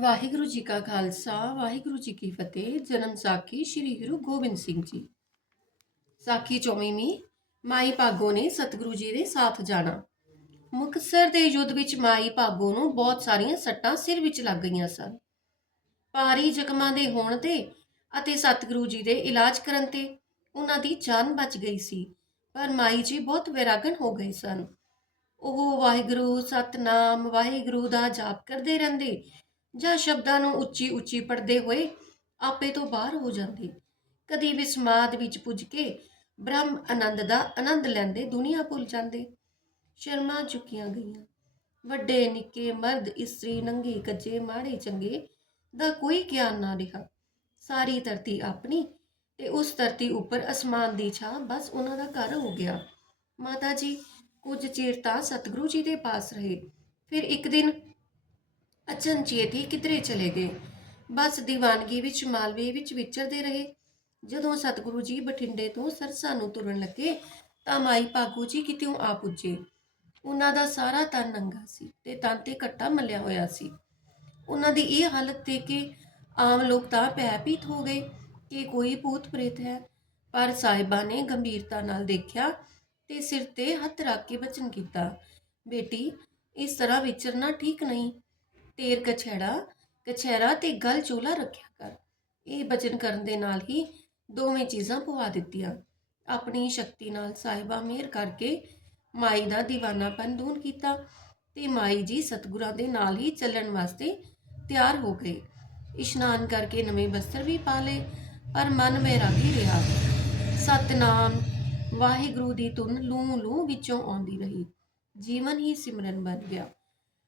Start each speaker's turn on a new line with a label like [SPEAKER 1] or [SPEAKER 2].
[SPEAKER 1] ਵਾਹਿਗੁਰੂ ਜੀ ਕਾ ਖਾਲਸਾ, ਵਾਹਿਗੁਰੂ ਜੀ ਕੀ ਫਤਿਹ। ਜਨਮ ਸਾਖੀ ਸ੍ਰੀ ਗੁਰੂ ਗੋਬਿੰਦ ਸਿੰਘ ਜੀ। ਸਾਖੀ ਚੌਵੀਵੀਂ, ਮਾਈ ਭਾਗੋ ਨੇ ਸਤਿਗੁਰੂ ਜੀ ਦੇ ਸਾਥ ਜਾਣਾ। ਮੁਕਤਸਰ ਦੇ ਯੁੱਧ ਵਿੱਚ ਮਾਈ ਭਾਗੋ ਨੂੰ ਬਹੁਤ ਸਾਰੀਆਂ ਸੱਟਾਂ ਸਿਰ ਵਿੱਚ ਲੱਗ ਗਈਆਂ ਸਨ। ਭਾਰੀ ਜ਼ਖਮਾਂ ਦੇ ਹੋਣ ਤੇ ਅਤੇ ਸਤਿਗੁਰੂ ਜੀ ਦੇ ਇਲਾਜ ਕਰਨ ਤੇ ਉਹਨਾਂ ਦੀ ਜਾਨ ਬਚ ਗਈ ਸੀ, ਪਰ ਮਾਈ ਜੀ ਬਹੁਤ ਵੈਰਾਗਨ ਹੋ ਗਏ ਸਨ। ਉਹ ਵਾਹਿਗੁਰੂ, ਸਤਨਾਮ, ਵਾਹਿਗੁਰੂ ਦਾ ਜਾਪ ਕਰਦੇ ਰਹਿੰਦੇ ਜਾਂ ਸ਼ਬਦਾਂ ਨੂੰ ਉੱਚੀ ਉੱਚੀ ਪੜ੍ਹਦੇ ਹੋਏ ਆਪੇ ਤੋਂ ਬਾਹਰ ਹੋ ਜਾਂਦੇ। ਕਦੀ ਵਿਸਮਾਦ ਵਿੱਚ ਪੁੱਜ ਕੇ ਬ੍ਰਹਮ ਆਨੰਦ ਦਾ ਆਨੰਦ ਲੈਂਦੇ ਦੁਨੀਆ ਭੁੱਲ ਜਾਂਦੇ। ਸ਼ਰਮਾ ਚੁੱਕੀਆਂ ਗਈਆਂ। ਵੱਡੇ ਨਿੱਕੇ ਮਰਦ ਇਸਤਰੀ ਨੰਗੇ ਕੱਜੇ ਮਾੜੇ ਚੰਗੇ ਦਾ ਕੋਈ ਗਿਆਨ ਨਾ ਰਿਹਾ। ਸਾਰੀ ਧਰਤੀ ਆਪਣੀ ਤੇ ਉਸ ਧਰਤੀ ਉੱਪਰ ਅਸਮਾਨ ਦੀ ਛਾਂ ਬਸ ਉਹਨਾਂ ਦਾ ਘਰ ਹੋ ਗਿਆ। ਮਾਤਾ ਜੀ, ਕੁਝ ਚਿਰ ਤਾਂ ਸਤਿਗੁਰੂ ਜੀ ਦੇ ਪਾਸ ਰਹੇ। ਫਿਰ ਇੱਕ ਦਿਨ ਅਚਨਚੇਤ ਹੀ ਕਿਧਰੇ ਚਲੇ ਗਏ। ਬਸ ਦੀਵਾਨਗੀ ਵਿੱਚ, ਮਾਲਵੇ ਵਿੱਚ ਵਿਚਰਦੇ ਰਹੇ। ਜਦੋਂ ਸਤਿਗੁਰੂ ਜੀ ਬਠਿੰਡੇ ਤੋਂ ਸਰਸਾ ਨੂੰ ਤੁਰਨ ਲੱਗੇ, ਤਾਂ ਮਾਈ ਭਾਗੂ ਜੀ ਕਿਤਿਓਂ ਆ ਪੁੱਜੇ। ਉਹਨਾਂ ਦਾ ਸਾਰਾ ਤਨ ਨੰਗਾ ਸੀ ਤੇ ਤਨ ਤੇ ਕੱਟਾ ਮੱਲਿਆ ਹੋਇਆ ਸੀ। ਉਹਨਾਂ ਦੀ ਇਹ ਹਾਲਤ ਦੇਖ ਕੇ ਆਮ ਲੋਕ ਤਾਂ ਭੈਭੀਤ ਹੋ ਗਏ ਕਿ ਕੋਈ ਭੂਤ ਪ੍ਰੇਤ ਹੈ। ਪਰ ਸਾਹਿਬਾ ਨੇ ਗੰਭੀਰਤਾ ਨਾਲ ਦੇਖਿਆ ਤੇ ਸਿਰ ਤੇ ਹੱਥ ਰੱਖ ਕੇ ਬਚਨ ਕੀਤਾ, ਬੇਟੀ, ਇਸ ਤਰ੍ਹਾਂ ਵਿਚਰਨਾ ਠੀਕ ਨਹੀਂ। ਤੇਰ ਕਛੇੜਾ ਕਛਹਿਰਾ ਤੇ ਗਲ ਚੋਲਾ ਰੱਖਿਆ ਕਰ। ਇਹ ਬਚਨ ਕਰਨ ਦੇ ਨਾਲ ਹੀ ਦੋਵੇਂ ਚੀਜ਼ਾਂ ਪਵਾ ਦਿੱਤੀਆਂ। ਆਪਣੀ ਸ਼ਕਤੀ ਨਾਲ ਸਾਹਿਬਾ ਮਿਹਰ ਕਰਕੇ ਮਾਈ ਦਾ دیਵਾਨਾਪਨ ਦੂਰ ਕੀਤਾ ਤੇ ਮਾਈ ਜੀ ਸਤਗੁਰਾਂ ਦੇ ਨਾਲ ਹੀ ਚੱਲਣ ਵਾਸਤੇ ਤਿਆਰ ਹੋ ਗਏ। ਇਸ਼ਨਾਨ ਕਰਕੇ ਨਵੇਂ ਵਸਤਰ ਵੀ ਪਾ ਲਏ, ਪਰ ਮਨ ਵੈਰਾਗੀ ਰਿਹਾ। ਸਤਨਾਮ, ਵਾਹਿਗੁਰੂ ਦੀ ਧੁਨ ਲੂ ਲੂ ਵਿੱਚੋਂ ਆਉਂਦੀ ਰਹੀ। ਜੀਵਨ ਹੀ ਸਿਮਰਨ ਬਣ ਗਿਆ।